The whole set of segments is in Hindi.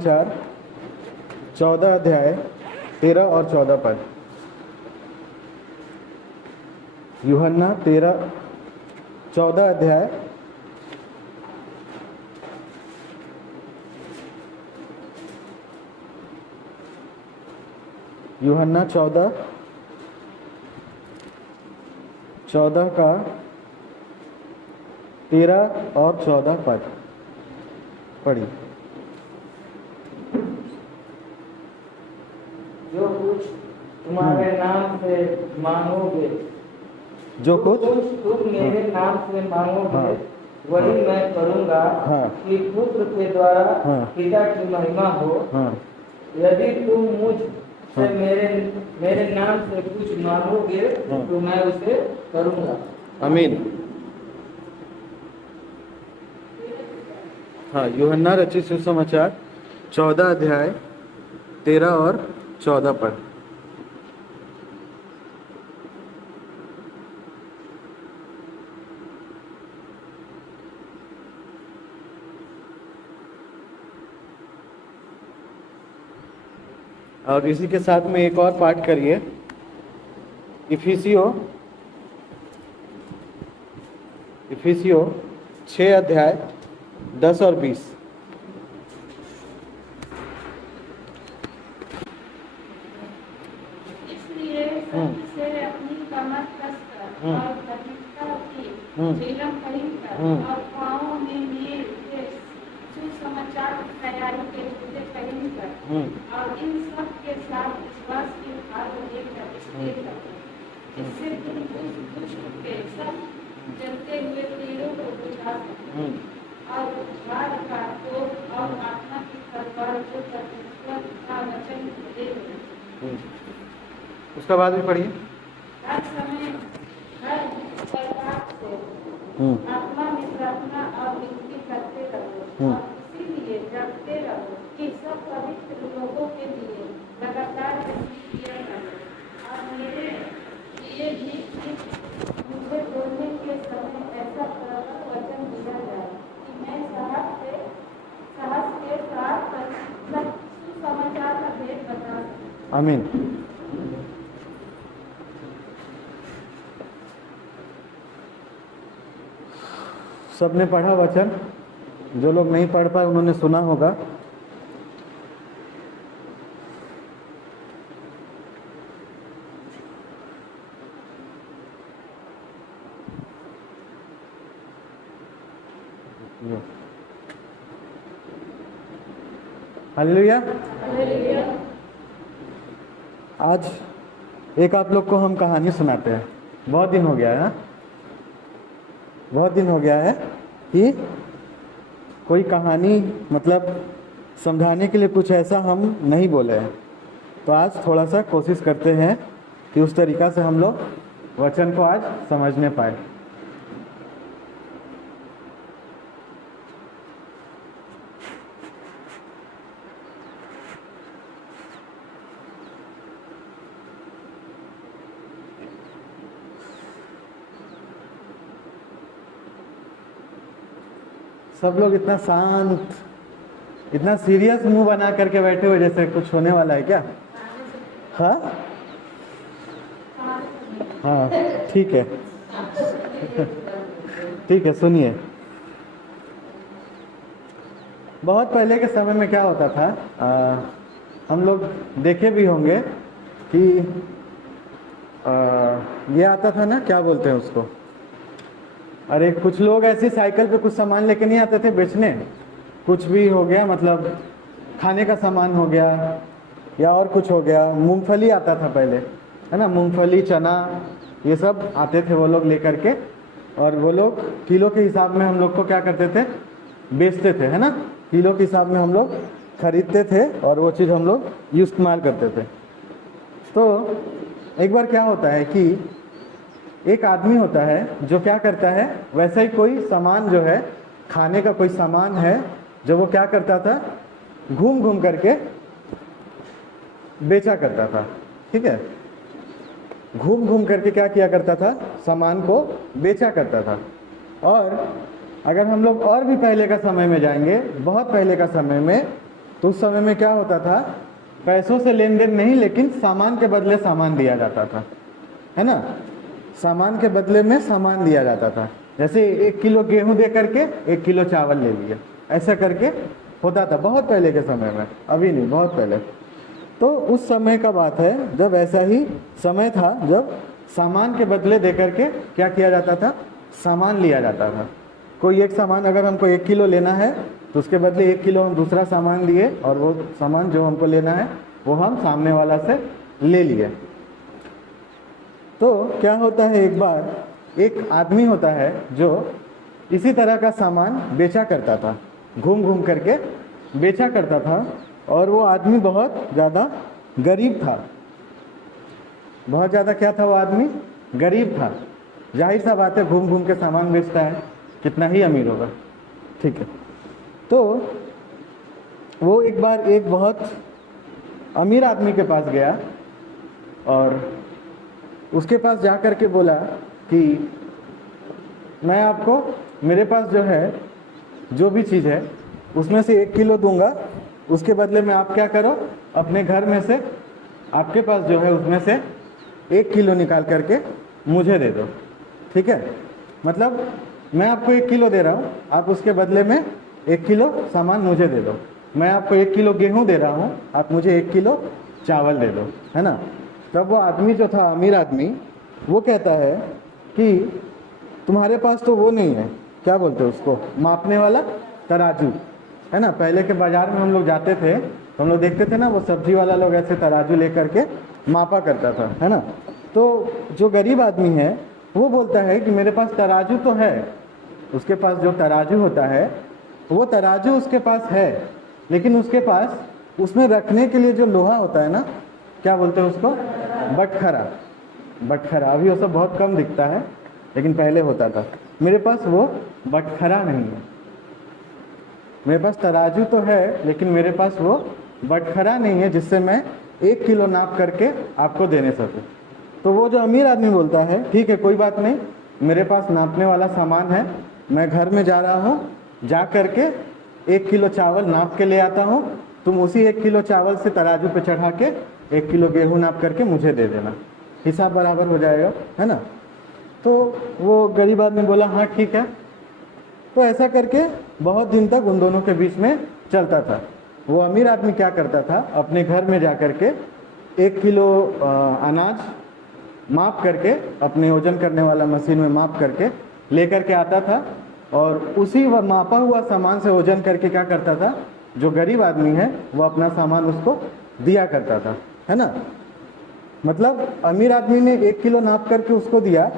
सुसमाचार 14 अध्याय 13 और 14 पद। यूहन्ना 14 अध्याय 14 का 13 और 14 पद पढ़िए। जो कुछ तुम्हारे नाम से मांगोगे, जो कुछ तुम मेरे नाम से मांगोगे, हाँ, वही मैं करूँगा, हाँ, कि पुत्र के द्वारा हाँ, पिता की महिमा हो। हाँ, यदि तुम मुझ से हाँ, मेरे नाम से कुछ मांगोगे, हाँ, तो मैं उसे करूँगा। आमीन। हाँ, यूहन्ना रचित सुसमाचार 14 अध्याय 13 और 14 पद। और इसी के साथ में एक और पाठ करिए, इफिसियों 6 अध्याय 10 और 20। इसलिए सत्य से अपनी कमर कसकर और कठिनता की झेलम पहनकर और पाँवों में मील के सुसमाचार की तैयारी के जूते पहनकर और इन सब के साथ विश्वास की भाग लेकर स्थिर रहो, जिससे तुम दुष्ट के सब जलते हुए तीरों को बुझा सको और उद्धार का तोप और आत्मा की तलवार जो परमेश्वर का वचन दे। उसका बाद भी पढ़िए। हर समय हर प्रकार से आत्मा में प्रार्थना और विनती करते रहो और इसीलिए जपते रहो कि सब पवित्र लोगों के लिए लगातार विनती किया जाए। और मेरे लिए भी मुझे बोलने के समय ऐसा प्रबल वचन दिया जाए कि मैं साहस के साथ सुसमाचार का भेद बता सकूं। आमीन। सबने पढ़ा वचन? जो लोग नहीं पढ़ पाए उन्होंने सुना होगा। हालेलुया। आज एक आप लोग को हम कहानी सुनाते हैं। बहुत दिन हो गया है, बहुत दिन हो गया है कि कोई कहानी मतलब समझाने के लिए कुछ ऐसा हम नहीं बोले हैं। तो आज थोड़ा सा कोशिश करते हैं कि उस तरीक़ा से हम लोग वचन को आज समझने पाए। सब लोग इतना शांत, इतना सीरियस मुंह बना करके बैठे हुए जैसे कुछ होने वाला है क्या? हाँ हाँ, ठीक है ठीक है, सुनिए। बहुत पहले के समय में क्या होता था, हम लोग देखे भी होंगे कि ये आता था ना, क्या बोलते हैं उसको, अरे कुछ लोग ऐसे साइकिल पे कुछ सामान लेके नहीं आते थे बेचने। कुछ भी हो गया, मतलब खाने का सामान हो गया या और कुछ हो गया। मूंगफली आता था पहले, है ना, मूंगफली, चना, ये सब आते थे वो लोग लेकर के, और वो लोग किलो के हिसाब में हम लोग को क्या करते थे, बेचते थे, है ना। किलो के हिसाब में हम लोग खरीदते थे और वो चीज़ हम लोग इस्तेमाल करते थे। तो एक बार क्या होता है कि एक आदमी होता है जो क्या करता है, वैसा ही कोई सामान जो है, खाने का कोई सामान है, जो वो क्या करता था, घूम घूम करके बेचा करता था। ठीक है, घूम घूम करके क्या किया करता था, सामान को बेचा करता था। और अगर हम लोग और भी पहले का समय में जाएंगे, बहुत पहले का समय में, तो उस समय में क्या होता था, पैसों से लेन देन नहीं, लेकिन सामान के बदले सामान दिया जाता था, है ना। सामान के बदले में सामान दिया जाता था। जैसे 1 किलो गेहूं दे करके 1 किलो चावल ले लिया, ऐसा करके होता था बहुत पहले के समय में, अभी नहीं, बहुत पहले। तो उस समय का बात है जब ऐसा ही समय था, जब सामान के बदले दे करके क्या किया जाता था, सामान लिया जाता था। कोई एक सामान अगर हमको 1 किलो लेना है तो उसके बदले 1 किलो हम दूसरा सामान लिए, और वो सामान जो हमको लेना है वो हम सामने वाला से ले लिए। तो क्या होता है, एक बार एक आदमी होता है जो इसी तरह का सामान बेचा करता था, घूम घूम करके बेचा करता था, और वो आदमी बहुत ज़्यादा गरीब था। बहुत ज़्यादा क्या था, वो आदमी गरीब था। जाहिर सा बात है, घूम घूम के सामान बेचता है, कितना ही अमीर होगा, ठीक है। तो वो एक बार एक बहुत अमीर आदमी के पास गया, और उसके पास जा कर के बोला कि मैं आपको, मेरे पास जो है, जो भी चीज़ है उसमें से 1 किलो दूंगा, उसके बदले में आप क्या करो, अपने घर में से आपके पास जो है उसमें से 1 किलो निकाल करके मुझे दे दो, ठीक है। मतलब मैं आपको 1 किलो दे रहा हूँ, आप उसके बदले में 1 किलो सामान मुझे दे दो। मैं आपको 1 किलो गेहूँ दे रहा हूँ, आप मुझे 1 किलो चावल दे दो, है ना। तब वो आदमी जो था, अमीर आदमी, वो कहता है कि तुम्हारे पास तो वो नहीं है, क्या बोलते हैं उसको, मापने वाला तराजू, है ना। पहले के बाज़ार में हम लोग जाते थे तो हम लोग देखते थे ना, वो सब्जी वाला लोग ऐसे तराजू लेकर के मापा करता था, है ना। तो जो गरीब आदमी है वो बोलता है कि मेरे पास तराजू तो है, उसके पास जो तराजू होता है वो तराजू उसके पास है, लेकिन उसके पास उसमें रखने के लिए जो लोहा होता है ना, क्या बोलते हैं उसको, बटखरा। बटखरा अभी वो सब बहुत कम दिखता है, लेकिन पहले होता था। मेरे पास वो बटखरा नहीं है। मेरे पास तराजू तो है, लेकिन मेरे पास वो बटखरा नहीं है जिससे मैं 1 किलो नाप करके आपको देने सकूं। तो वो जो अमीर आदमी बोलता है, ठीक है कोई बात नहीं, मेरे पास नापने वाला सामान है, मैं घर में जा रहा हूँ, जा करके 1 किलो चावल नाप के ले आता हूँ, तुम उसी 1 किलो चावल से तराजू पे चढ़ा के 1 किलो गेहूँ नाप करके मुझे दे देना, हिसाब बराबर हो जाएगा, है ना। तो वो गरीब आदमी बोला हाँ ठीक है। तो ऐसा करके बहुत दिन तक उन दोनों के बीच में चलता था। वो अमीर आदमी क्या करता था, अपने घर में जा करके 1 किलो अनाज माप करके, अपने वजन करने वाला मशीन में माप करके लेकर के आता था, और उसी मापा हुआ सामान से वजन करके क्या करता था, जो गरीब आदमी है वो अपना सामान उसको दिया करता था, है ना। मतलब अमीर आदमी ने 1 किलो नाप करके उसको दिया,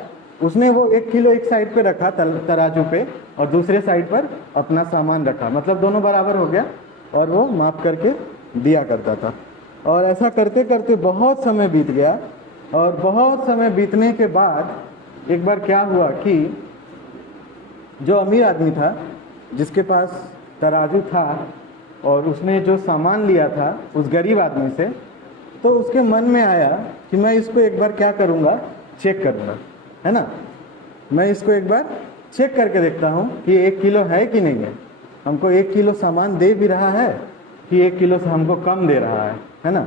उसने वो 1 किलो एक साइड पे रखा तराजू पे, और दूसरे साइड पर अपना सामान रखा, मतलब दोनों बराबर हो गया, और वो माप करके दिया करता था। और ऐसा करते करते बहुत समय बीत गया, और बहुत समय बीतने के बाद एक बार क्या हुआ कि जो अमीर आदमी था, जिसके पास तराजू था, और उसने जो सामान लिया था उस गरीब आदमी से, तो उसके मन में आया कि मैं इसको एक बार क्या करूँगा, चेक करूँगा, है ना। मैं इसको एक बार चेक करके देखता हूँ कि 1 किलो है कि नहीं है, हमको 1 किलो सामान दे भी रहा है कि 1 किलो से हमको कम दे रहा है ना।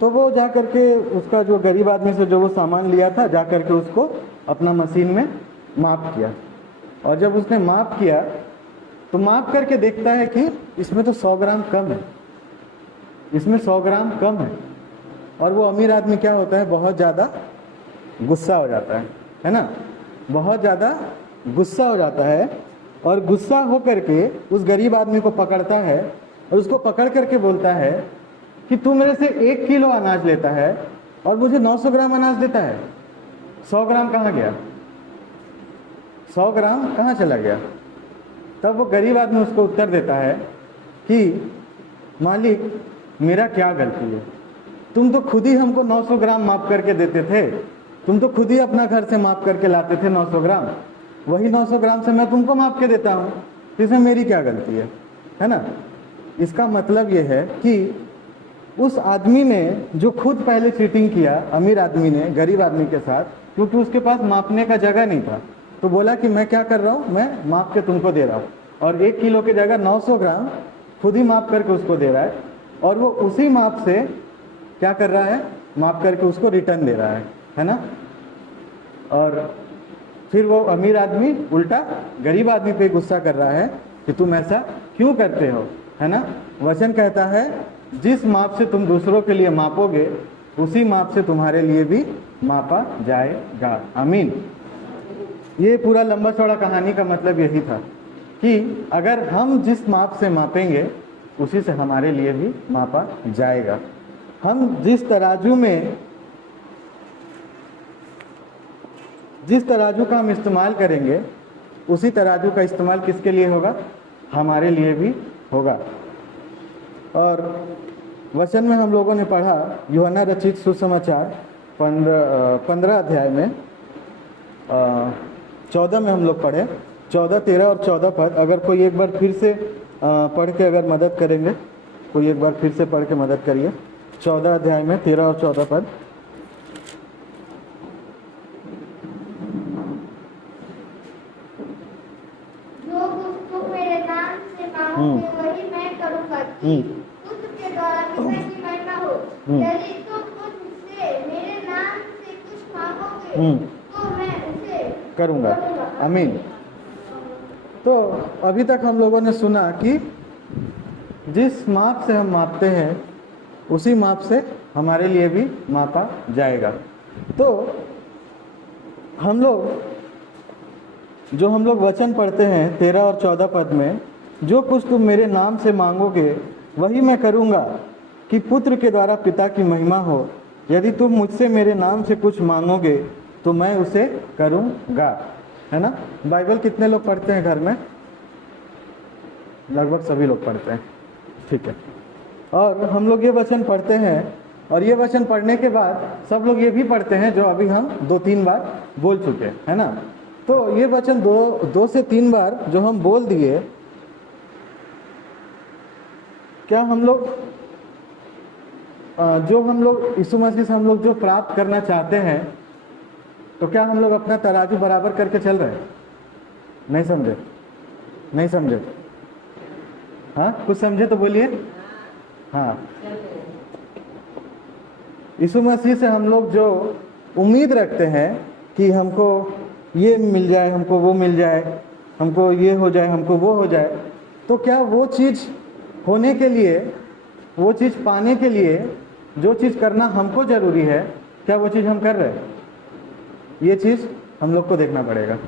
तो वो जा करके उसका, जो गरीब आदमी से जो वो सामान लिया था, जा करके उसको अपना मशीन में माप किया, और जब उसने माप किया तो माप करके देखता है कि इसमें तो 100 ग्राम कम है, इसमें 100 ग्राम कम है। और वो अमीर आदमी क्या होता है, बहुत ज़्यादा गुस्सा हो जाता है ना, बहुत ज़्यादा गुस्सा हो जाता है, और गुस्सा हो करके उस गरीब आदमी को पकड़ता है, और उसको पकड़ करके बोलता है कि तू मेरे से 1 किलो अनाज लेता है और मुझे 900 ग्राम अनाज देता है, 100 ग्राम कहाँ गया, 100 ग्राम कहाँ चला गया। तब वो गरीब आदमी उसको उत्तर देता है कि मालिक मेरा क्या गलती है, तुम तो खुद ही हमको 900 ग्राम माप करके देते थे, तुम तो खुद ही अपना घर से माप करके लाते थे 900 ग्राम, वही 900 ग्राम से मैं तुमको माप के देता हूँ, इसमें मेरी क्या गलती है ना। इसका मतलब ये है कि उस आदमी ने जो खुद पहले चीटिंग किया, अमीर आदमी ने गरीब आदमी के साथ, क्योंकि उसके पास मापने का जगह नहीं था, तो बोला कि मैं क्या कर रहा हूँ, मैं माप के तुमको दे रहा हूँ, और 1 किलो की जगह 900 ग्राम खुद ही माप करके उसको दे रहा है, और वो उसी माप से क्या कर रहा है, माप करके उसको रिटर्न दे रहा है ना। और फिर वो अमीर आदमी उल्टा गरीब आदमी पे गुस्सा कर रहा है कि तुम ऐसा क्यों करते हो, है ना। वचन कहता है जिस माप से तुम दूसरों के लिए मापोगे उसी माप से तुम्हारे लिए भी मापा जाएगा। आमीन। ये पूरा लंबा चौड़ा कहानी का मतलब यही था कि अगर हम जिस माप से मापेंगे उसी से हमारे लिए भी मापा जाएगा। हम जिस तराजू का हम इस्तेमाल करेंगे उसी तराजू का इस्तेमाल किसके लिए होगा, हमारे लिए भी होगा। और वचन में हम लोगों ने पढ़ा यूहन्ना रचित सुसमाचार 15 अध्याय में 14 में हम लोग पढ़े, 14, 13 और 14 पद। अगर कोई एक बार फिर से पढ़ के अगर मदद करेंगे, कोई एक बार फिर से पढ़ के मदद करिए। 14 अध्याय में 13 और 14 पद। जो कुछ तुम मेरे नाम से मांगोगे वही मैं करूंगा कि पुत्र के द्वारा पिता की महिमा हो। यदि तुम मुझसे मेरे नाम से कुछ मांगोगे तो मैं उसे करूंगा। आमीन। तो अभी तक हम लोगों ने सुना कि जिस माप से हम मापते हैं उसी माप से हमारे लिए भी मापा जाएगा। तो हम लोग वचन पढ़ते हैं 13 और 14 पद में, जो कुछ तुम मेरे नाम से मांगोगे वही मैं करूंगा कि पुत्र के द्वारा पिता की महिमा हो। यदि तुम मुझसे मेरे नाम से कुछ मांगोगे तो मैं उसे करूंगा, है ना। बाइबल कितने लोग पढ़ते हैं घर में? लगभग सभी लोग पढ़ते हैं, ठीक है। और हम लोग ये वचन पढ़ते हैं, और ये वचन पढ़ने के बाद सब लोग ये भी पढ़ते हैं जो अभी हम 2-3 बार बोल चुके हैं, है ना। तो ये वचन 2 से 3 बार जो हम बोल दिए, क्या हम लोग यीशु मसीह से हम लोग जो प्राप्त करना चाहते हैं, तो क्या हम लोग अपना तराजू बराबर करके चल रहे हैं? नहीं समझे? हाँ, कुछ समझे तो बोलिए। हाँ, यीशु मसीह से हम लोग जो उम्मीद रखते हैं कि हमको ये मिल जाए, हमको वो मिल जाए, हमको ये हो जाए, हमको वो हो जाए, तो क्या वो चीज़ होने के लिए, वो चीज़ पाने के लिए जो चीज़ करना हमको ज़रूरी है, क्या वो चीज़ हम कर रहे हैं? ये चीज़ हम लोग को देखना पड़ेगा।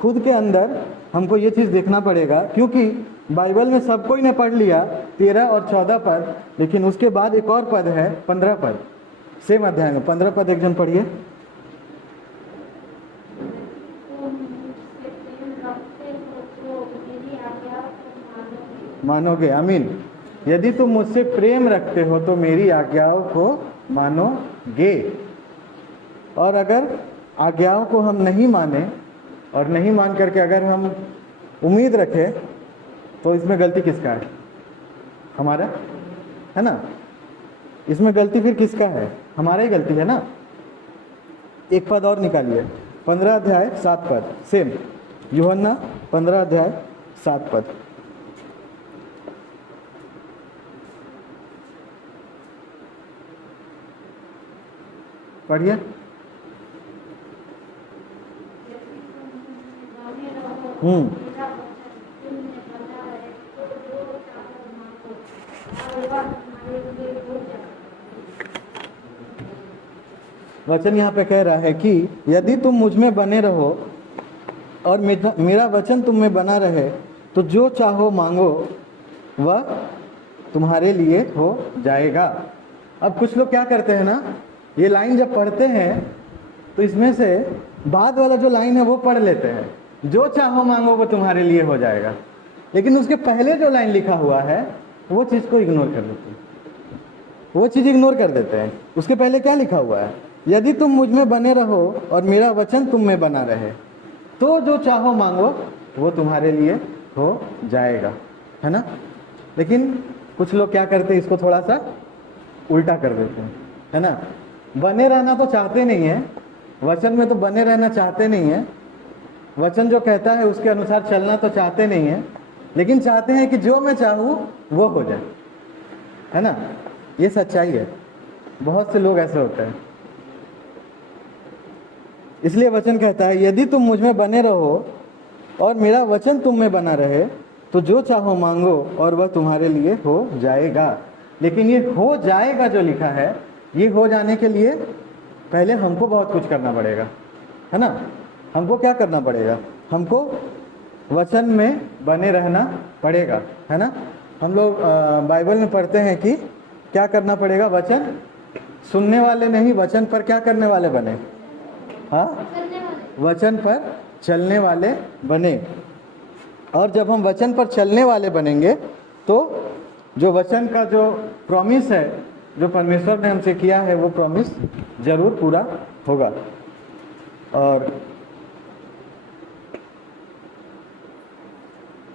खुद के अंदर हमको ये चीज़ देखना पड़ेगा, क्योंकि बाइबल में सब कोई ने पढ़ लिया 13 और 14 पद, लेकिन उसके बाद एक और पद है 15 पद, सेम अध्याय में 15 पद। एक जन पढ़िए। मानोगे। आमीन। यदि तुम मुझसे प्रेम रखते हो तो मेरी आज्ञाओं को मानोगे। और अगर आज्ञाओं को हम नहीं माने और नहीं मान करके अगर हम उम्मीद रखें, तो इसमें गलती किसका है? हमारा, है ना। इसमें गलती फिर किसका है? हमारा ही गलती है ना। एक पद और निकालिए, 15 अध्याय 7 पद, सेम यूहन्ना 15 अध्याय 7 पद। पढ़िए। वचन यहाँ पे कह रहा है कि यदि तुम मुझ में बने रहो और मेरा वचन तुम में बना रहे, तो जो चाहो मांगो वह तुम्हारे लिए हो जाएगा। अब कुछ लोग क्या करते हैं ना, ये लाइन जब पढ़ते हैं तो इसमें से बाद वाला जो लाइन है वो पढ़ लेते हैं, जो चाहो मांगो वो तुम्हारे लिए हो जाएगा। लेकिन उसके पहले जो लाइन लिखा हुआ है वो चीज़ को इग्नोर कर देते हैं, वो चीज़ इग्नोर कर देते हैं। उसके पहले क्या लिखा हुआ है? यदि तुम मुझ में बने रहो और मेरा वचन तुम में बना रहे, तो जो चाहो मांगो वो तुम्हारे लिए हो जाएगा, है ना। लेकिन कुछ लोग क्या करते हैं, इसको थोड़ा सा उल्टा कर देते हैं, है ना। बने रहना तो चाहते नहीं है, वचन में तो बने रहना चाहते नहीं है, वचन जो कहता है उसके अनुसार चलना तो चाहते नहीं है, लेकिन चाहते हैं कि जो मैं चाहूँ वो हो जाए, है ना। ये सच्चाई है, बहुत से लोग ऐसे होते हैं। इसलिए वचन कहता है यदि तुम मुझ में बने रहो और मेरा वचन तुम में बना रहे तो जो चाहो मांगो और वह तुम्हारे लिए हो जाएगा। लेकिन ये हो जाएगा जो लिखा है, ये हो जाने के लिए पहले हमको बहुत कुछ करना पड़ेगा, है ना। हमको क्या करना पड़ेगा? हमको वचन में बने रहना पड़ेगा, है ना। हम लोग बाइबल में पढ़ते हैं कि क्या करना पड़ेगा? वचन सुनने वाले नहीं, वचन पर क्या करने वाले बने? हाँ, वचन पर चलने वाले बने। और जब हम वचन पर चलने वाले बनेंगे तो जो वचन का जो प्रॉमिस है, जो परमेश्वर ने हमसे किया है, वो प्रॉमिस जरूर पूरा होगा। और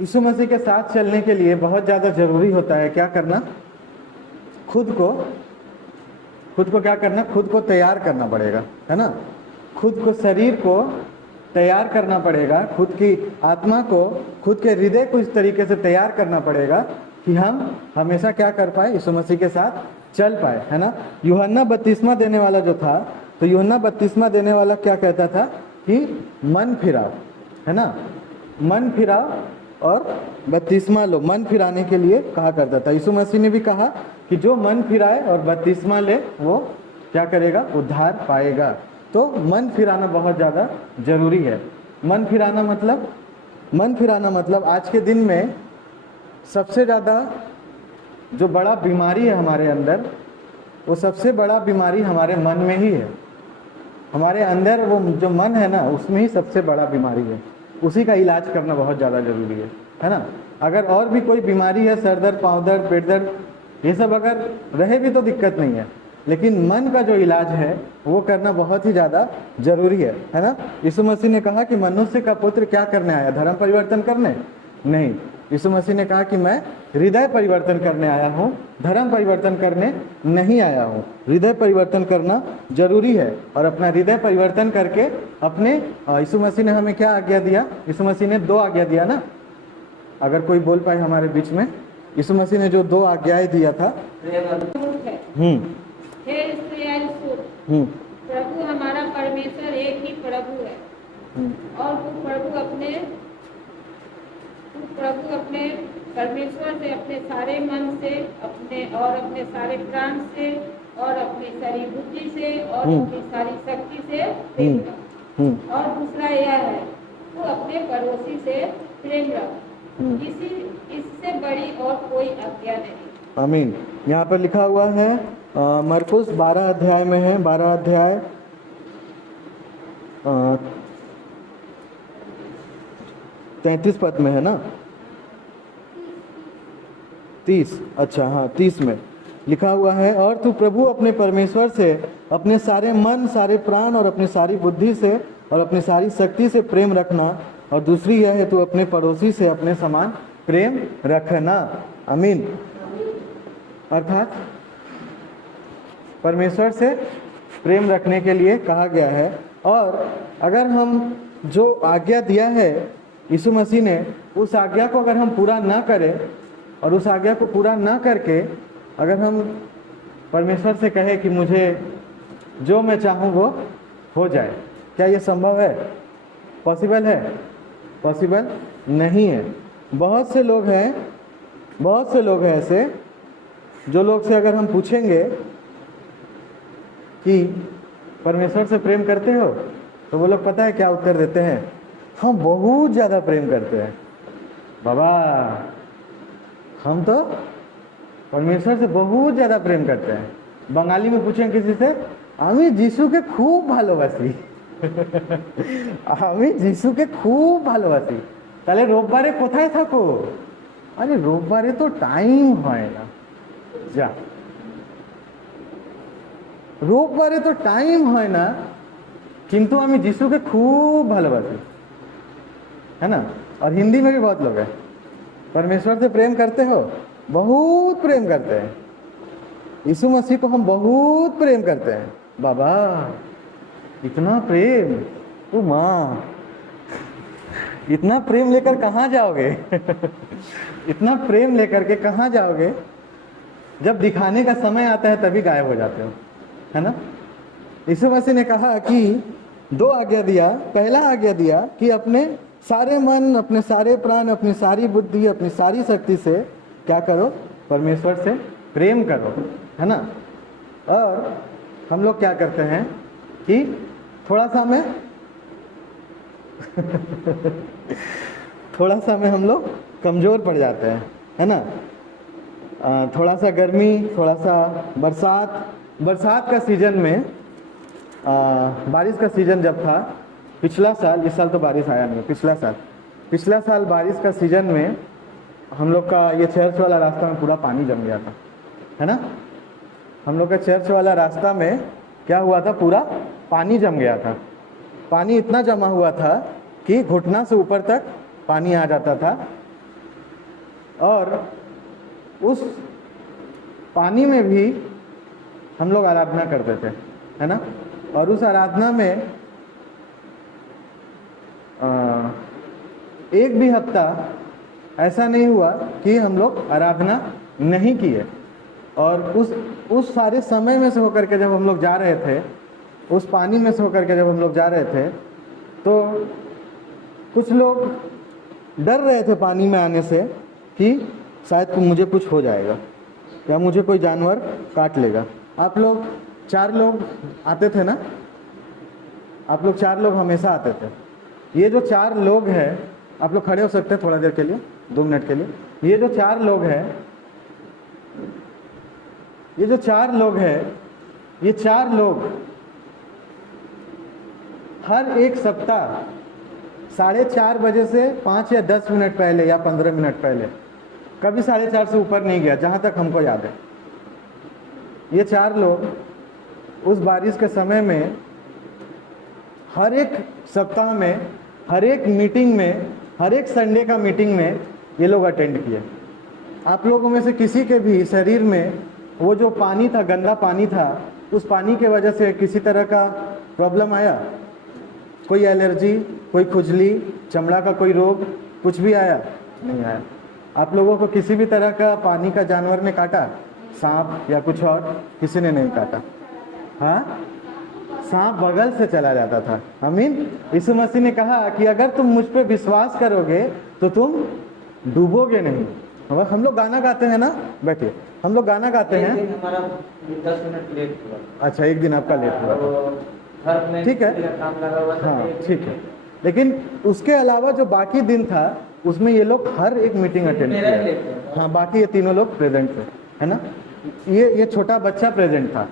यीशु मसीह के साथ चलने के लिए बहुत ज़्यादा जरूरी होता है क्या करना? खुद को क्या करना? खुद को तैयार करना पड़ेगा, है ना। खुद को, शरीर को तैयार करना पड़ेगा, खुद की आत्मा को, खुद के हृदय को इस तरीके से तैयार करना पड़ेगा कि हम हमेशा क्या कर पाए? यीशु मसीह के साथ चल पाए, है ना। यूहन्ना बपतिस्मा देने वाला जो था, तो यूहन्ना बपतिस्मा देने वाला क्या कहता था कि मन फिराओ, है ना, मन फिराओ और बपतिस्मा लो। मन फिराने के लिए कहा करता था। यीशु मसीह ने भी कहा कि जो मन फिराए और बपतिस्मा ले वो क्या करेगा? उद्धार पाएगा। तो मन फिराना बहुत ज़्यादा जरूरी है। मन फिराना मतलब आज के दिन में सबसे ज़्यादा जो बड़ा बीमारी है हमारे अंदर, वो सबसे बड़ा बीमारी हमारे मन में ही है। हमारे अंदर वो जो मन है ना, उसमें ही सबसे बड़ा बीमारी है। उसी का इलाज करना बहुत ज़्यादा जरूरी है ना। अगर और भी कोई बीमारी है, सर दर्द, पाँव दर्द, पेट दर्द, ये सब अगर रहे भी तो दिक्कत नहीं है, लेकिन मन का जो इलाज है वो करना बहुत ही ज़्यादा जरूरी है ना। यीशु मसीह ने कहा कि मनुष्य का पुत्र क्या करने आया? धर्म परिवर्तन करने? नहीं, यीशु मसीह ने कहा कि मैं हृदय परिवर्तन करने आया हूँ, धर्म परिवर्तन करने नहीं आया हूँ। हृदय परिवर्तन करना जरूरी है और अपना हृदय परिवर्तन करके अपने यीशु मसीह ने हमें क्या आज्ञा दिया? यीशु मसीह ने 2 आज्ञा दिया ना। अगर कोई बोल पाए हमारे बीच में, यीशु मसीह ने जो 2 आज्ञाएं दिया था। हे इस्राएल सुन, प्रभु हमारा परमेश्वर एक ही प्रभु है और तू प्रभु अपने परमेश्वर से अपने सारे मन से, अपने सारे प्राण से और अपनी सारी बुद्धि से और अपनी सारी शक्ति से प्रेम रख। और दूसरा यह है, तू अपने पड़ोसी से प्रेम रख। इससे बड़ी और कोई आज्ञा नहीं। आमीन। यहाँ पर लिखा हुआ है मरकुस 12 अध्याय में है, 12 अध्याय 33 पद में है ना, 30, अच्छा हाँ 30 में लिखा हुआ है, और तू प्रभु अपने परमेश्वर से अपने सारे मन, सारे प्राण और अपनी सारी बुद्धि से और अपनी सारी शक्ति से प्रेम रखना। और दूसरी यह है, तू अपने पड़ोसी से अपने समान प्रेम रखना। आमीन। अर्थात परमेश्वर से प्रेम रखने के लिए कहा गया है। और अगर हम जो आज्ञा दिया है यीशु मसीह ने, उस आज्ञा को अगर हम पूरा ना करें और उस आज्ञा को पूरा ना करके अगर हम परमेश्वर से कहें कि मुझे जो मैं चाहूँ वो हो जाए, क्या ये संभव है? पॉसिबल है? पॉसिबल नहीं है। बहुत से लोग हैं ऐसे, जो लोग से अगर हम पूछेंगे कि परमेश्वर से प्रेम करते हो, तो वो लोग पता है क्या उत्तर देते हैं? हम बहुत ज़्यादा प्रेम करते हैं बाबा, हम तो परमेश्वर से बहुत ज़्यादा प्रेम करते हैं। बंगाली में पूछें किसी से, আমি যিশুকে খুব ভালোবাসি আমি যিশুকে খুব ভালোবাসি। তাহলে রোববারে কোথায় থাকো? আরে রোববারে তো টাইম হয় না। যা, রোববারে তো টাইম হয় না, কিন্তু আমি যিশুকে खूब ভালোবাসি, है ना। और हिंदी में भी बहुत लोग हैं, परमेश्वर से प्रेम करते हो? बहुत प्रेम करते हैं। यीशु मसीह को हम बहुत प्रेम करते हैं। बाबा इतना प्रेम, ओ माँ इतना प्रेम लेकर कहाँ जाओगे? इतना प्रेम लेकर के कहाँ जाओगे? जब दिखाने का समय आता है तभी गायब हो जाते हो, है ना। यीशु मसीह ने कहा कि 2 आज्ञा दिया। पहला आज्ञा दिया कि अपने सारे मन, अपने सारे प्राण, अपनी सारी बुद्धि, अपनी सारी शक्ति से क्या करो? परमेश्वर से प्रेम करो, है ना। और हम लोग क्या करते हैं कि थोड़ा सा में हम लोग कमज़ोर पड़ जाते हैं, है ना। थोड़ा सा गर्मी, थोड़ा सा बरसात का सीज़न में, बारिश का सीज़न जब था पिछला साल, इस साल तो बारिश आया नहीं, पिछला साल बारिश का सीज़न में हम लोग का ये चर्च वाला रास्ता में पूरा पानी जम गया था, है ना। हम लोग का चर्च वाला रास्ता में क्या हुआ था? पूरा पानी जम गया था। पानी इतना जमा हुआ था कि घुटना से ऊपर तक पानी आ जाता था। और उस पानी में भी हम लोग आराधना करते थे, है ना। और उस आराधना में एक भी हफ्ता ऐसा नहीं हुआ कि हम लोग आराधना नहीं किए। और उस सारे समय में से होकर के जब हम लोग जा रहे थे, उस पानी में से होकर के जब हम लोग जा रहे थे, तो कुछ लोग डर रहे थे पानी में आने से कि शायद मुझे कुछ हो जाएगा या मुझे कोई जानवर काट लेगा। आप लोग 4 लोग आते थे ना, आप लोग 4 लोग हमेशा आते थे। ये जो 4 लोग हैं, आप लोग खड़े हो सकते हैं थोड़ा देर के लिए, 2 मिनट के लिए। ये जो 4 लोग हैं, ये 4 लोग हर एक सप्ताह 4:30 बजे से 5 या 10 मिनट पहले या 15 मिनट पहले, कभी 4:30 से ऊपर नहीं गया, जहाँ तक हमको याद है। ये 4 लोग उस बारिश के समय में हर एक सप्ताह में, हर एक मीटिंग में, हर एक संडे का मीटिंग में ये लोग अटेंड किए। आप लोगों में से किसी के भी शरीर में वो जो पानी था, गंदा पानी था, उस पानी के वजह से किसी तरह का प्रॉब्लम आया? कोई एलर्जी, कोई खुजली, चमड़ा का कोई रोग, कुछ भी आया? नहीं आया। आप लोगों को किसी भी तरह का पानी का जानवर ने काटा? सांप या कुछ और? किसी ने नहीं काटा। हाँ, सांप बगल से चला जाता था। आमीन। यीशु मसीह ने कहा कि अगर तुम मुझ पे विश्वास करोगे तो तुम डूबोगे नहीं। हम लोग गाना गाते हैं ना, बैठिए, हम लोग गाना गाते हैं। हमारा 10 मिनट लेट हुआ। अच्छा, एक दिन आपका लेट हुआ, ठीक है, हाँ ठीक है। लेकिन उसके अलावा जो बाकी दिन था उसमें ये लोग हर एक मीटिंग अटेंड किया। हाँ, बाकी ये तीनों लोग प्रेजेंट थे, है ना। ये छोटा बच्चा प्रेजेंट था,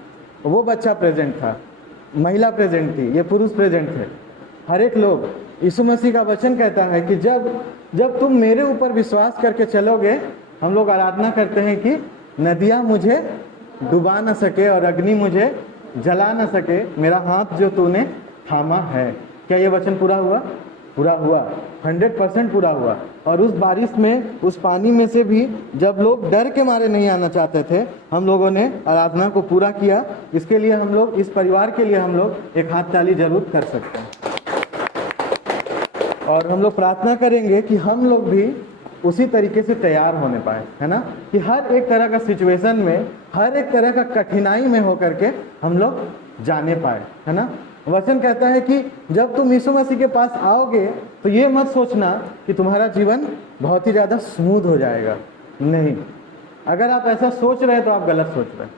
वो बच्चा प्रेजेंट था, महिला प्रेजेंट थी, ये पुरुष प्रेजेंट थे, हर एक लोग। यीशु मसीह का वचन कहता है कि जब तुम मेरे ऊपर विश्वास करके चलोगे, हम लोग आराधना करते हैं कि नदियाँ मुझे डुबा न सके और अग्नि मुझे जला न सके, मेरा हाथ जो तूने थामा है। क्या ये वचन पूरा हुआ? पूरा हुआ, 100% पूरा हुआ। और उस बारिश में, उस पानी में से भी जब लोग डर के मारे नहीं आना चाहते थे, हम लोगों ने आराधना को पूरा किया। इसके लिए हम लोग, इस परिवार के लिए हम लोग एक हाथ ताली जरूर कर सकते हैं। और हम लोग प्रार्थना करेंगे कि हम लोग भी उसी तरीके से तैयार होने पाए, है ना, कि हर एक तरह का सिचुएशन में, हर एक तरह का कठिनाई में होकर के हम लोग जाने पाए, है ना। वचन कहता है कि जब तुम यीशु मसीह के पास आओगे तो ये मत सोचना कि तुम्हारा जीवन बहुत ही ज़्यादा स्मूथ हो जाएगा। नहीं, अगर आप ऐसा सोच रहे हैं तो आप गलत सोच रहे हैं।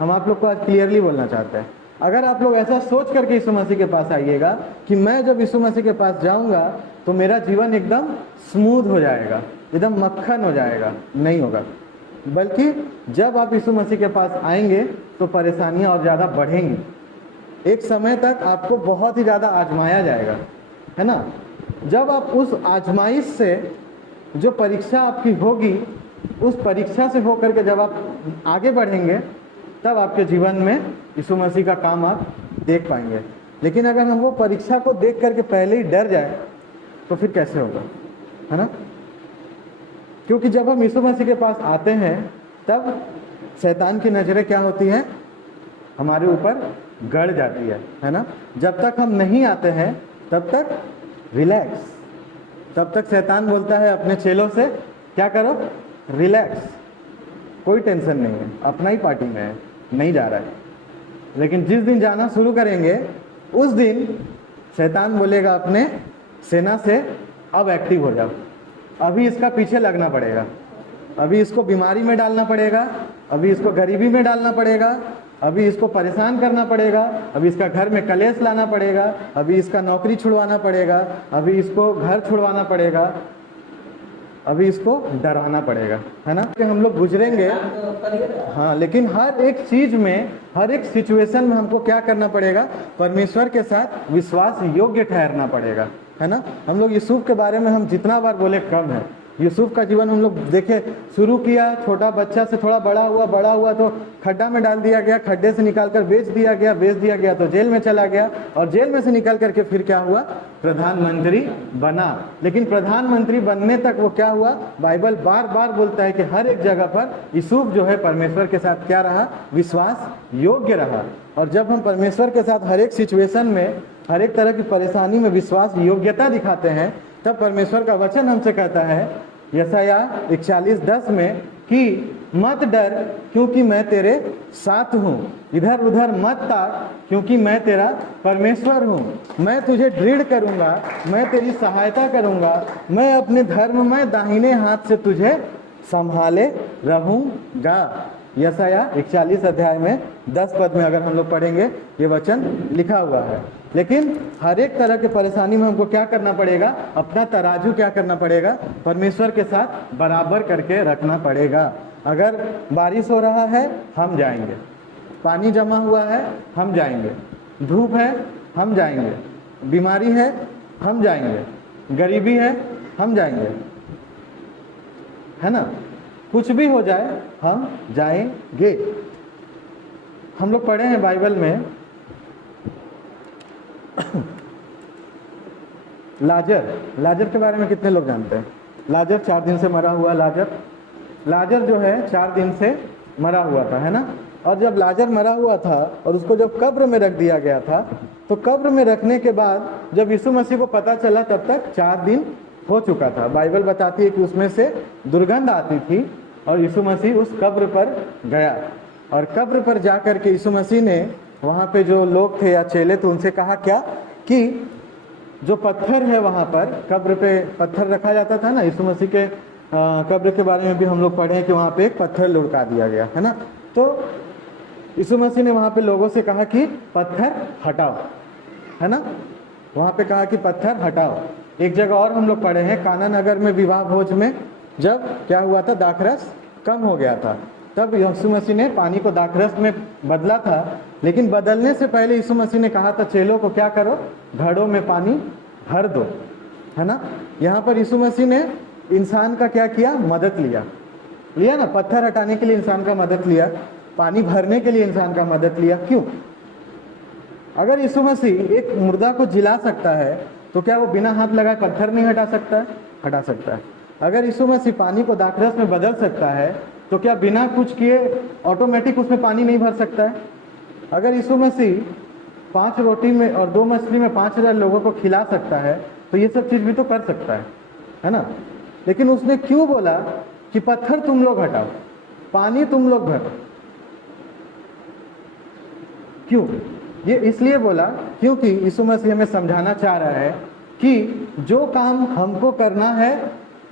हम आप लोग को आज क्लियरली बोलना चाहते हैं, अगर आप लोग ऐसा सोच करके यीशु मसीह के पास आइएगा कि मैं जब यीशु मसीह के पास जाऊंगा तो मेरा जीवन एकदम स्मूथ हो जाएगा, एकदम मक्खन हो जाएगा, नहीं होगा। बल्कि जब आप यीशु मसीह के पास आएंगे तो परेशानियां और ज़्यादा बढ़ेंगी। एक समय तक आपको बहुत ही ज़्यादा आजमाया जाएगा, है ना। जब आप उस आजमाइश से, जो परीक्षा आपकी होगी, उस परीक्षा से होकर के जब आप आगे बढ़ेंगे, तब आपके जीवन में यीशु मसीह का काम आप देख पाएंगे। लेकिन अगर हम वो परीक्षा को देख करके पहले ही डर जाए तो फिर कैसे होगा, है ना। क्योंकि जब हम यीशु मसीह के पास आते हैं तब शैतान की नज़रें क्या होती हैं? हमारे ऊपर गड़ जाती है ना। जब तक हम नहीं आते हैं तब तक रिलैक्स, तब तक शैतान बोलता है अपने चेलों से क्या करो, रिलैक्स, कोई टेंशन नहीं है, अपना ही पार्टी में है, नहीं जा रहा है। लेकिन जिस दिन जाना शुरू करेंगे उस दिन शैतान बोलेगा अपने सेना से अब एक्टिव हो जाओ, अभी इसका पीछे लगना पड़ेगा, अभी इसको बीमारी में डालना पड़ेगा, अभी इसको गरीबी में डालना पड़ेगा, अभी इसको परेशान करना पड़ेगा, अभी इसका घर में कलेश लाना पड़ेगा, अभी इसका नौकरी छुड़वाना पड़ेगा, अभी इसको घर छुड़वाना पड़ेगा, अभी इसको डराना पड़ेगा, है ना। कि हम लोग गुजरेंगे, हाँ, लेकिन हर एक चीज में, हर एक सिचुएशन में हमको क्या करना पड़ेगा, परमेश्वर के साथ विश्वास योग्य ठहरना पड़ेगा, है ना। हम लोग यूसुफ के बारे में हम जितना बार बोले कम है। यूसुफ का जीवन हम लोग देखे, शुरू किया छोटा बच्चा से, थोड़ा बड़ा हुआ तो खड्डा में डाल दिया गया, खड्डे से निकालकर बेच दिया गया तो जेल में चला गया, और जेल में से निकल करके फिर क्या हुआ, प्रधानमंत्री बना। लेकिन प्रधानमंत्री बनने तक वो क्या हुआ, बाइबल बार बार बोलता है कि हर एक जगह पर यूसुफ जो है परमेश्वर के साथ क्या रहा, विश्वास योग्य रहा। और जब हम परमेश्वर के साथ हर एक सिचुएशन में, हर एक तरह की परेशानी में विश्वास योग्यता दिखाते हैं, तब परमेश्वर का वचन हमसे कहता है यशाया 41:10 में कि मत डर क्योंकि मैं तेरे साथ हूँ, इधर उधर मत ताक क्योंकि मैं तेरा परमेश्वर हूँ, मैं तुझे दृढ़ करूँगा, मैं तेरी सहायता करूँगा, मैं अपने धर्ममय दाहिने हाथ से तुझे संभाले रहूँगा। यशाया 41 अध्याय में 10 पद में अगर हम लोग पढ़ेंगे ये वचन लिखा हुआ है। लेकिन हर एक तरह के परेशानी में हमको क्या करना पड़ेगा, अपना तराजू क्या करना पड़ेगा, परमेश्वर के साथ बराबर करके रखना पड़ेगा। अगर बारिश हो रहा है हम जाएंगे, पानी जमा हुआ है हम जाएंगे, धूप है हम जाएंगे, बीमारी है हम जाएंगे, गरीबी है हम जाएंगे, है ना, कुछ भी हो जाए हम जाएंगे। हम लोग पढ़े हैं बाइबल में लाजर के बारे में कितने लोग जानते हैं? लाजर 4 दिन से मरा हुआ लाजर जो है 4 दिन से मरा हुआ था, है ना। और जब लाजर मरा हुआ था और उसको जब कब्र में रख दिया गया था, तो कब्र में रखने के बाद जब यीशु मसीह को पता चला तब तक 4 दिन हो चुका था। बाइबल बताती है कि उसमें से दुर्गंध आती थी और यीशु मसीह उस कब्र पर गया, और कब्र पर जा कर के यीशु मसीह ने वहाँ पे जो लोग थे या चेले थे उनसे कहा क्या, कि जो पत्थर है वहाँ पर, कब्र पे पत्थर रखा जाता था ना, यीशु मसीह के कब्र के बारे में भी हम लोग पढ़े हैं कि वहाँ पे एक पत्थर लुढ़का दिया गया, है ना। तो यीशु मसीह ने वहाँ पे लोगों से कहा कि पत्थर हटाओ, है ना, वहाँ पे कहा कि पत्थर हटाओ। एक जगह और हम लोग पढ़े हैं, काना नगर में विवाह भोज में जब क्या हुआ था, दाखरस कम हो गया था, तब यीशु मसीह ने पानी को दाखरस में बदला था। लेकिन बदलने से पहले यीशु मसीह ने कहा था चेलों को क्या करो, घड़ों में पानी भर दो, है ना। यहाँ पर यीशु मसीह ने इंसान का क्या किया, मदद लिया ना, पत्थर हटाने के लिए इंसान का मदद लिया, पानी भरने के लिए इंसान का मदद लिया। क्यों? अगर यीशु मसीह एक मुर्दा को जिला सकता है तो क्या वो बिना हाथ लगाए पत्थर नहीं हटा सकता है? हटा सकता है। अगर यीशु मसीह पानी को दाखरस में बदल सकता है तो क्या बिना कुछ किए ऑटोमेटिक उसमें पानी नहीं भर सकता है? अगर यीशु मसीह 5 रोटी में और 2 मछली में 5000 लोगों को खिला सकता है तो ये सब चीज़ भी तो कर सकता है ना। लेकिन उसने क्यों बोला कि पत्थर तुम लोग हटाओ, पानी तुम लोग भरो? क्यों? ये इसलिए बोला क्योंकि यीशु मसीह हमें समझाना चाह रहा है कि जो काम हमको करना है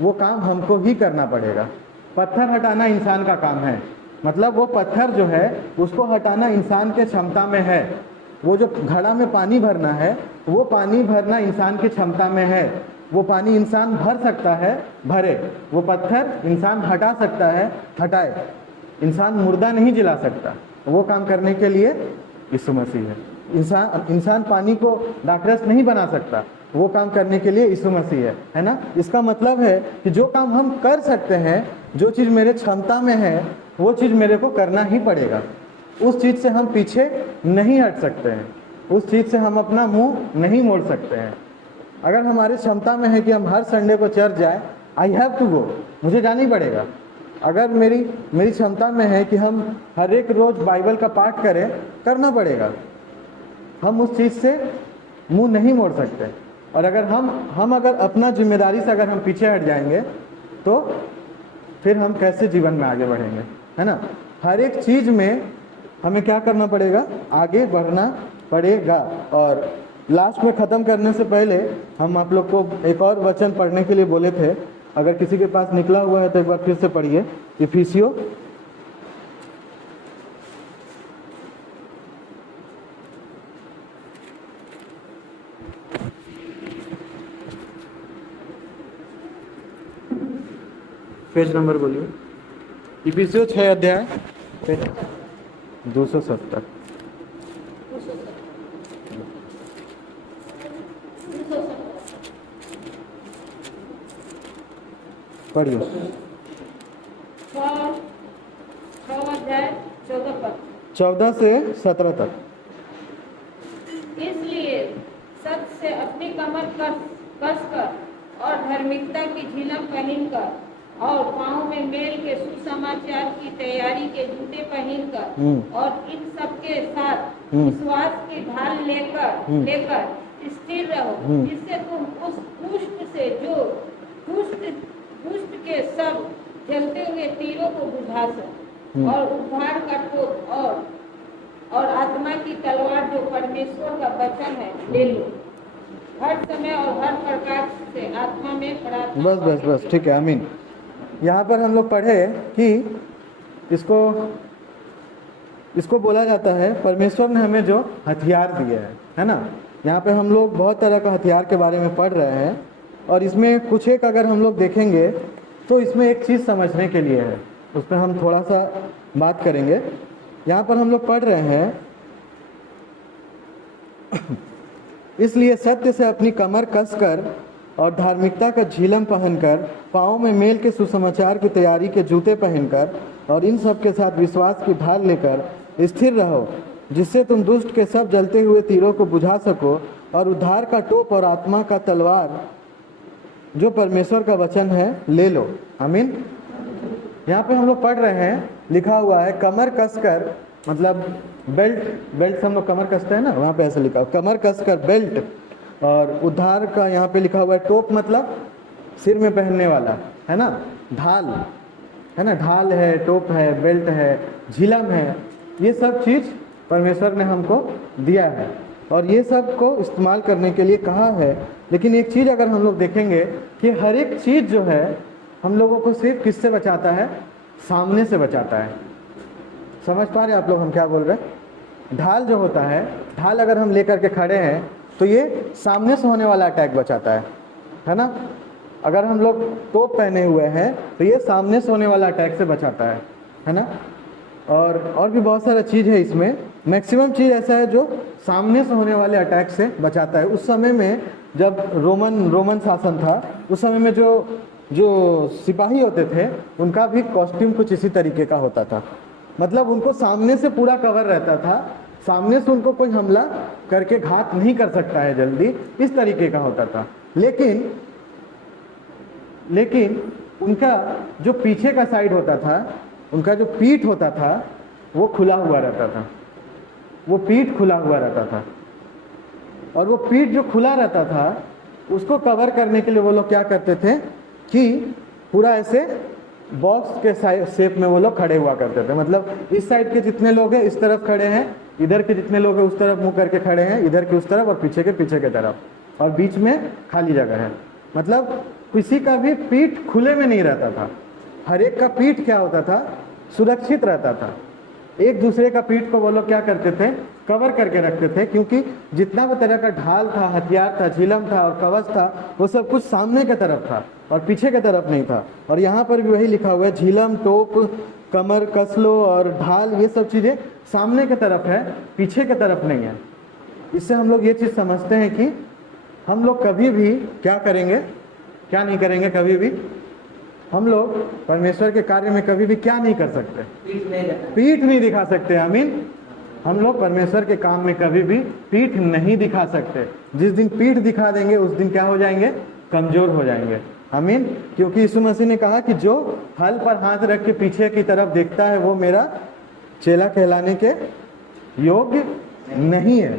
वो काम हमको ही करना पड़ेगा। पत्थर हटाना इंसान का काम है, मतलब वो पत्थर जो है उसको हटाना इंसान के क्षमता में है। वो जो घड़ा में पानी भरना है वो पानी भरना इंसान की क्षमता में है। वो पानी इंसान भर सकता है, भरे। वो पत्थर इंसान हटा सकता है, हटाए। इंसान मुर्दा नहीं जिला सकता, वो काम करने के लिए यीशु मसीह है। इंसान पानी को दाखरस नहीं बना सकता, वो काम करने के लिए यीशु मसीह है ना। इसका मतलब है कि जो काम हम कर सकते हैं, जो चीज़ मेरे क्षमता में है वो चीज़ मेरे को करना ही पड़ेगा। उस चीज़ से हम पीछे नहीं हट सकते हैं, उस चीज़ से हम अपना मुंह नहीं मोड़ सकते हैं। अगर हमारे क्षमता में है कि हम हर संडे को चर्च जाए, आई हैव टू गो, मुझे जाना ही पड़ेगा। अगर मेरी क्षमता में है कि हम हर एक रोज़ बाइबल का पाठ करें, करना पड़ेगा। हम उस चीज़ से मुंह नहीं मोड़ सकते। और अगर हम अगर अपना जिम्मेदारी से अगर हम पीछे हट जाएंगे तो फिर हम कैसे जीवन में आगे बढ़ेंगे, है ना। हर एक चीज़ में हमें क्या करना पड़ेगा, आगे बढ़ना पड़ेगा। और लास्ट में ख़त्म करने से पहले हम आप लोग को एक और वचन पढ़ने के लिए बोले थे, अगर किसी के पास निकला हुआ है तो एक बार फिर से पढ़िए। इफिसियों पेज नंबर बोलिए। इफिसियों 6 अध्याय 270 पढ़िए। 14 से 17 तक। इसलिए सत्य से अपनी कमर कसकर और धार्मिकता की झिलम पहनकर और पाँव में मेल के सुसमाचार की तैयारी के जूते पहनकर और इन सब के साथ विश्वास की ढाल लेकर स्थिर रहो, जिससे तुम उस दुष्ट से जो दुष्ट के सब जलते हुए तीरों को बुझा सको और उद्धार का टोप और आत्मा की तलवार जो परमेश्वर का वचन है ले लो। हर समय और हर प्रकार से आत्मा में प्रार्थना। बस ठीक है, आमीन। यहाँ पर हम लोग पढ़े कि इसको बोला जाता है परमेश्वर ने हमें जो हथियार दिए हैं, है ना। यहाँ पे हम लोग बहुत तरह का हथियार के बारे में पढ़ रहे हैं और इसमें कुछ एक अगर हम लोग देखेंगे तो इसमें एक चीज़ समझने के लिए है, उस पर हम थोड़ा सा बात करेंगे। यहाँ पर हम लोग पढ़ रहे हैं इसलिए सत्य से अपनी कमर कसकर और धार्मिकता का झिलम पहनकर, पाँव में मेल के सुसमाचार की तैयारी के जूते पहनकर और इन सब के साथ विश्वास की ढाल लेकर स्थिर रहो, जिससे तुम दुष्ट के सब जलते हुए तीरों को बुझा सको और उद्धार का टोप और आत्मा का तलवार जो परमेश्वर का वचन है ले लो। आमीन। यहाँ पे हम लोग पढ़ रहे हैं, लिखा हुआ है कमर कसकर, मतलब बेल्ट से हम लोग कमर कसते हैं ना, वहाँ पे ऐसे लिखा कमर कसकर बेल्ट, और उद्धार का यहाँ पे लिखा हुआ है टोप, मतलब सिर में पहनने वाला, है ना, ढाल, है ना, ढाल है, टोप है, बेल्ट है, झिलम है, ये सब चीज़ परमेश्वर ने हमको दिया है और ये सब को इस्तेमाल करने के लिए कहा है। लेकिन एक चीज़ अगर हम लोग देखेंगे कि हर एक चीज़ जो है हम लोगों को सिर्फ किससे बचाता है, सामने से बचाता है। समझ पा रहे आप लोग हम क्या बोल रहे हैं? ढाल जो होता है, ढाल अगर हम लेकर के खड़े हैं तो ये सामने से होने वाला अटैक बचाता है ना। अगर हम लोग टोप पहने हुए हैं तो ये सामने से होने वाला अटैक से बचाता है ना। और भी बहुत सारा चीज़ है इसमें, मैक्सिमम चीज़ ऐसा है जो सामने से होने वाले अटैक से बचाता है। उस समय में जब रोमन शासन था, उस समय में जो सिपाही होते थे उनका भी कॉस्ट्यूम कुछ इसी तरीके का होता था, मतलब उनको सामने से पूरा कवर रहता था, सामने से उनको कोई हमला करके घात नहीं कर सकता है जल्दी, इस तरीके का होता था। लेकिन उनका जो पीछे का साइड होता था, उनका जो पीठ होता था वो खुला हुआ रहता था, वो पीठ खुला हुआ रहता था। और वो पीठ जो खुला रहता था उसको कवर करने के लिए वो लोग क्या करते थे कि पूरा ऐसे बॉक्स के शेप में वो लोग खड़े हुआ करते थे। मतलब इस साइड के जितने लोग हैं इस तरफ खड़े हैं, इधर के जितने लोग हैं उस तरफ मुंह करके खड़े हैं, इधर के उस तरफ और पीछे के तरफ, और बीच में खाली जगह है। मतलब किसी का भी पीठ खुले में नहीं रहता था, हर एक का पीठ क्या होता था, सुरक्षित रहता था। एक दूसरे का पीठ को वो लोग क्या करते थे, कवर करके रखते थे, क्योंकि जितना भी तरह का ढाल था, हथियार था, झिलम था और कवच था, वो सब कुछ सामने की तरफ था और पीछे की तरफ नहीं था। और यहाँ पर भी वही लिखा हुआ है, झिलम, टोप, कमर कस लो और ढाल, ये सब चीज़ें सामने की तरफ है, पीछे की तरफ नहीं है। इससे हम लोग ये चीज़ समझते हैं कि हम लोग कभी भी क्या करेंगे, क्या नहीं करेंगे, कभी भी हम लोग परमेश्वर के कार्य में कभी भी क्या नहीं कर सकते, पीठ नहीं दिखा सकते। आमीन। हम लोग परमेश्वर के काम में कभी भी पीठ नहीं दिखा सकते। जिस दिन पीठ दिखा देंगे उस दिन क्या हो जाएंगे, कमजोर हो जाएंगे। आमीन। क्योंकि यीशु मसीह ने कहा कि जो हल पर हाथ रख के पीछे की तरफ देखता है वो मेरा चेला कहलाने के योग्य नहीं है,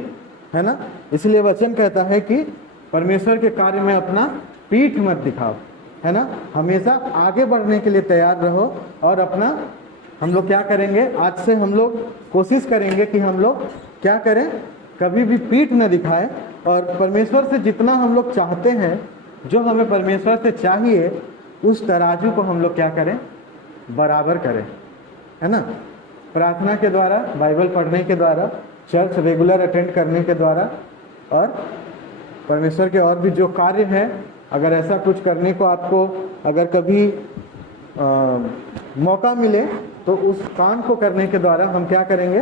है ना। इसलिए वचन कहता है कि परमेश्वर के कार्य में अपना पीठ मत दिखाओ, है ना। हमेशा आगे बढ़ने के लिए तैयार रहो और अपना हम लोग क्या करेंगे, आज से हम लोग कोशिश करेंगे कि हम लोग क्या करें, कभी भी पीठ न दिखाएं और परमेश्वर से जितना हम लोग चाहते हैं, जो हमें परमेश्वर से चाहिए, उस तराजू को हम लोग क्या करें, बराबर करें, है ना। प्रार्थना के द्वारा, बाइबल पढ़ने के द्वारा, चर्च रेगुलर अटेंड करने के द्वारा और परमेश्वर के और भी जो कार्य हैं, अगर ऐसा कुछ करने को आपको अगर कभी मौका मिले तो उस काम को करने के द्वारा हम क्या करेंगे,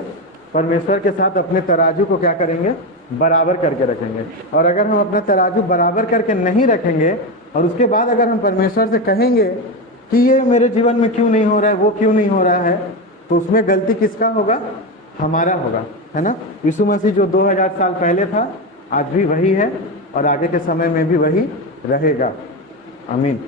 परमेश्वर के साथ अपने तराजू को क्या करेंगे, बराबर करके रखेंगे। और अगर हम अपना तराजू बराबर करके नहीं रखेंगे और उसके बाद अगर हम परमेश्वर से कहेंगे कि ये मेरे जीवन में क्यों नहीं हो रहा है, वो क्यों नहीं हो रहा है, तो उसमें गलती किसका होगा, हमारा होगा, है ना। यीशु मसीह जो 2000 साल पहले था, आज भी वही है और आगे के समय में भी वही रहेगा। आमीन।